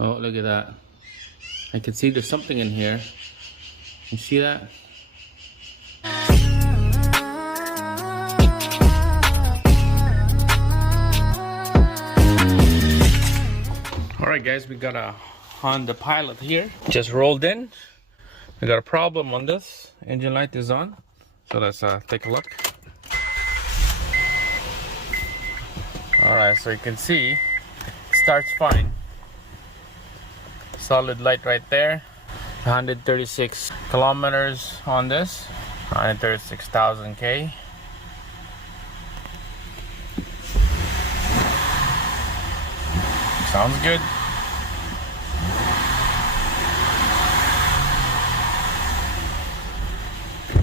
Oh, look at that. I can see there's something in here. You see that? Alright guys, we got a Honda Pilot here. Just rolled in. We got a problem on this. Engine light is on. So let's take a look. Alright, so you can see it starts fine. Solid light right there. 136 kilometers on this. 136,000 K. Sounds good.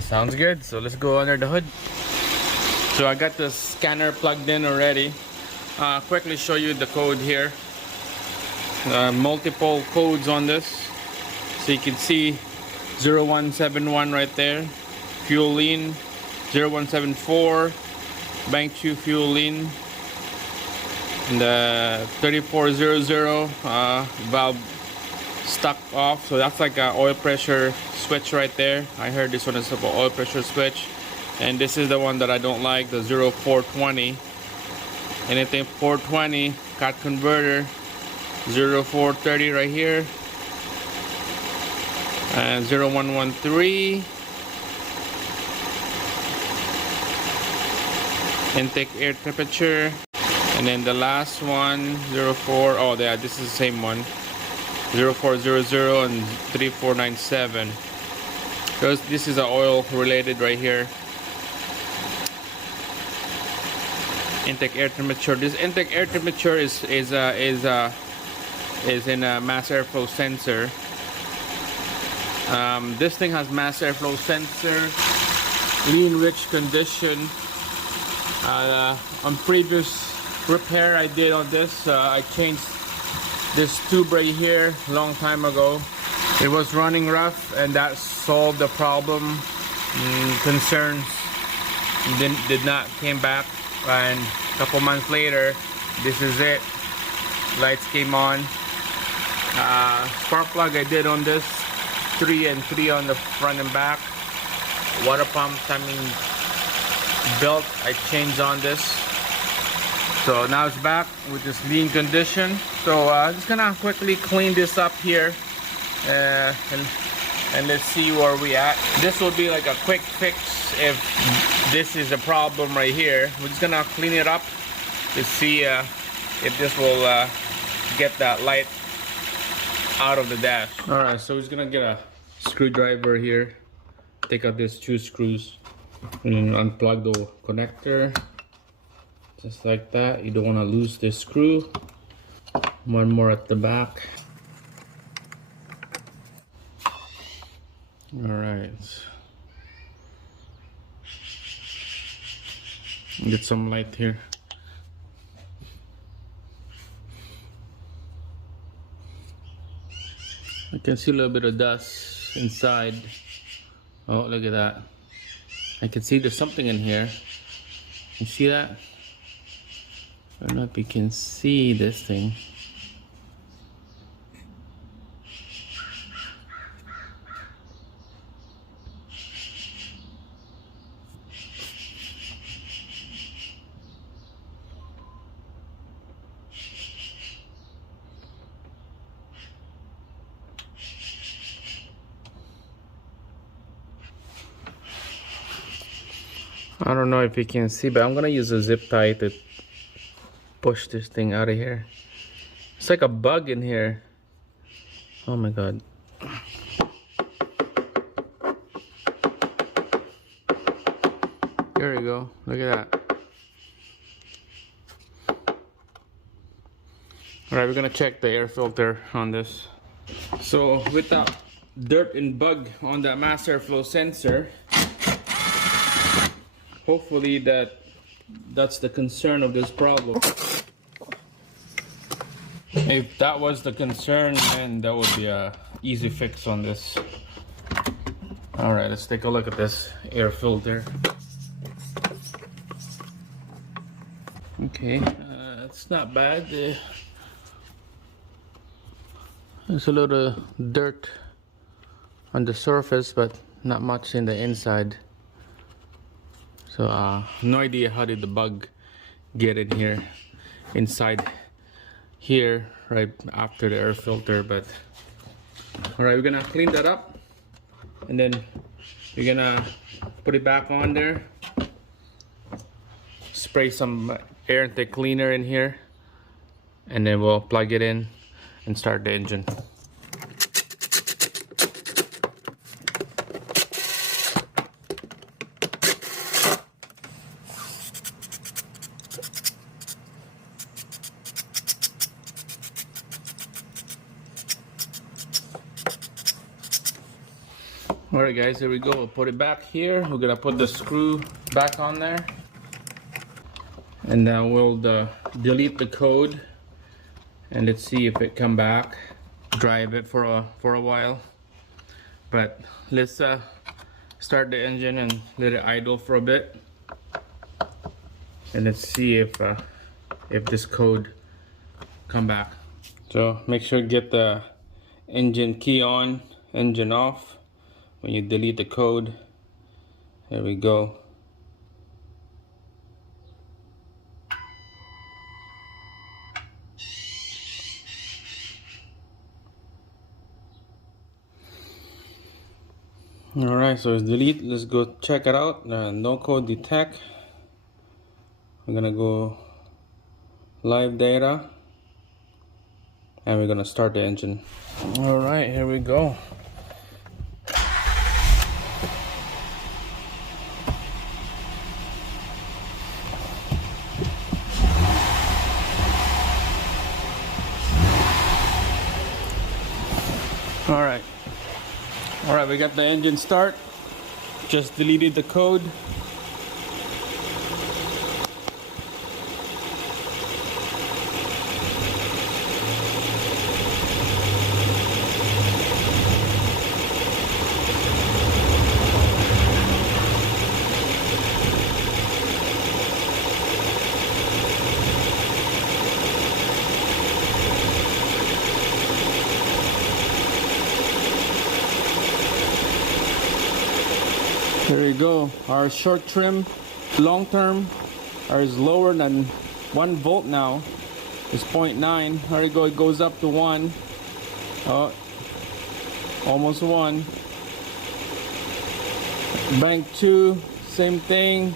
Sounds good. So let's go under the hood. So I got the scanner plugged in already. Quickly show you the code here. Multiple codes on this. So you can see 0171 right there. Fuel lean. 0174. Bank 2 fuel lean. And the 3400 valve stuck off, so that's like an oil pressure switch right there. I heard this one is an oil pressure switch, and this is the one that I don't like, the 0420. Anything 420 cat converter, 0430 right here, and 0113 intake air temperature. And then the last one, 04, oh yeah, this is the same one, 0400 and 3497. Because this is a oil related right here. Intake air temperature. This intake air temperature is in a mass airflow sensor. This thing has mass airflow sensor, lean rich condition. On previous repair I did on this, I changed this tube right here a long time ago. It was running rough, and that solved the problem. Concerns did not came back, and a couple months later, this is it. Lights came on. Spark plug I did on this, 3 and 3 on the front and back. Water pump timing belt I changed on this. So now it's back with this lean condition. So I'm just gonna quickly clean this up here, and let's see where we at. This will be like a quick fix if this is a problem right here. We're just gonna clean it up to see if this will get that light out of the dash. All right, so we're just gonna get a screwdriver here, take out these 2 screws, and unplug the connector. Just like that. You don't want to lose this screw. One more at the back. Alright. Get some light here. I can see a little bit of dust inside. Oh, look at that. I can see there's something in here. You see that? I don't know if you can see this thing. I don't know if you can see, but I'm gonna use a zip tie to push this thing out of here. It's like a bug in here. Oh my god. There we go. Look at that. Alright, we're gonna check the air filter on this. So with that dirt and bug on that mass airflow sensor, hopefully that's the concern of this problem. If that was the concern, then that would be a easy fix on this. All right, let's take a look at this air filter. Okay, it's not bad. There's a little dirt on the surface, but not much in the inside. So no idea how did the bug get in here, inside here, right after the air filter. But all right, we're gonna clean that up, and then we're gonna put it back on there, spray some air intake cleaner in here, and then we'll plug it in and start the engine. Alright guys, here we go. We'll put it back here. We're gonna put the screw back on there, and then we'll delete the code, and let's see if it come back. Drive it for a while, but let's start the engine and let it idle for a bit, and let's see if this code come back. So make sure to get the engine key on, engine off. When you delete the code, there we go. Alright, so it's delete. Let's go check it out. No code detect. We're gonna go live data, and we're gonna start the engine. Alright, here we go. Alright, we got the engine start. Just deleted the code. There you go. Our short trim, long term, is lower than 1 volt now. It's 0.9. There you go. It goes up to 1. Oh, almost 1. Bank 2, same thing.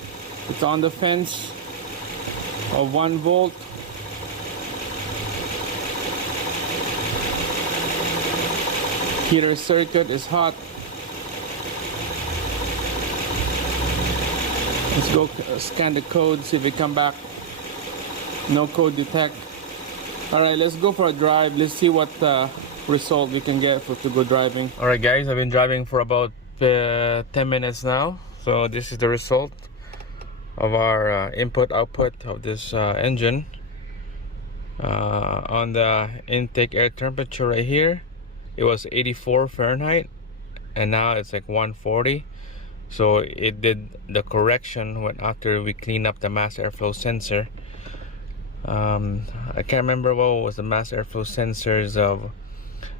It's on the fence of 1 volt. Heater circuit is hot. Let's go scan the code, see if it come back. No code detect. Alright, let's go for a drive. Let's see what result we can get to go driving. Alright guys, I've been driving for about 10 minutes now. So this is the result of our input output of this engine. On the intake air temperature right here, it was 84 Fahrenheit, and now it's like 140. So it did the correction when after we clean up the mass airflow sensor. I can't remember what was the mass airflow sensor's of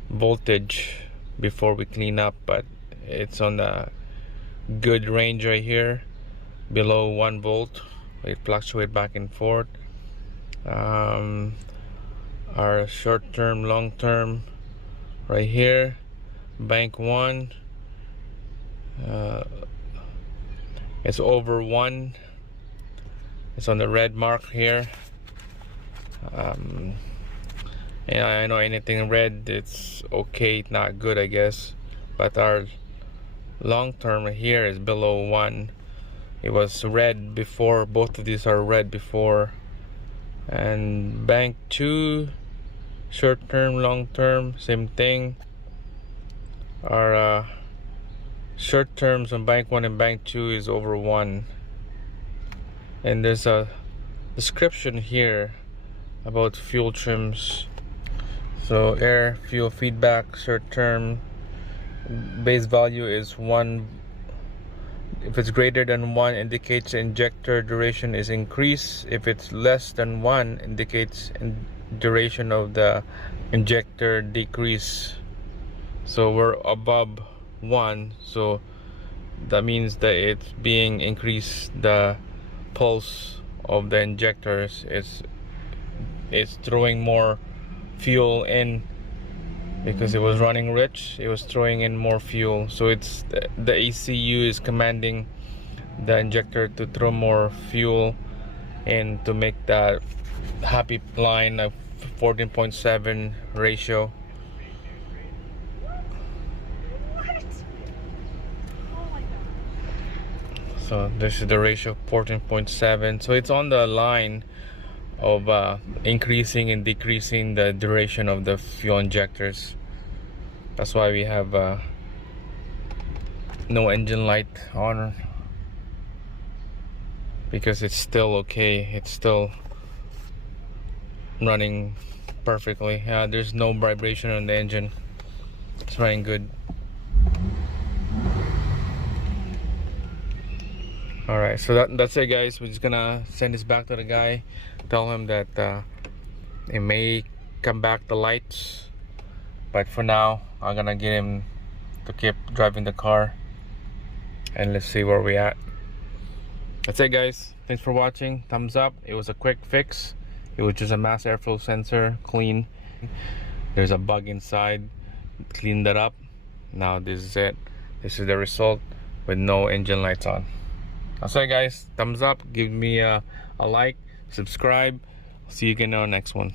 voltage before we clean up, but it's on the good range right here, below 1 volt. It fluctuates back and forth. Our short term, long term right here, bank 1, it's over 1. It's on the red mark here. Yeah, I know anything red, it's okay, not good, I guess. But our long term here is below 1. It was red before. Both of these are red before. And bank 2, short term, long term, same thing. Our short terms on bank 1 and bank 2 is over 1. And there's a description here about fuel trims. So air fuel feedback, short term base value is 1. If it's greater than 1, indicates the injector duration is increased. If it's less than 1, indicates duration of the injector decrease. So we're above 1, so that means that it's being increased. The pulse of the injectors it's throwing more fuel in, because it was running rich, it was throwing in more fuel. So it's the ECU is commanding the injector to throw more fuel and to make that happy line of 14.7 ratio. So this is the ratio, 14.7. So it's on the line of increasing and decreasing the duration of the fuel injectors. That's why we have no engine light on, because it's still okay. It's still running perfectly. There's no vibration on the engine. It's running good. Alright, so that's it, guys. We're just gonna send this back to the guy, tell him that it may come back the lights, but for now I'm gonna get him to keep driving the car, and let's see where we at. That's it, guys. Thanks for watching. Thumbs up. It was a quick fix. It was just a mass airflow sensor, clean. There's a bug inside, clean that up. Now this is it. This is the result with no engine lights on. That's it, guys. Thumbs up, give me a like, subscribe. See you again on the next one.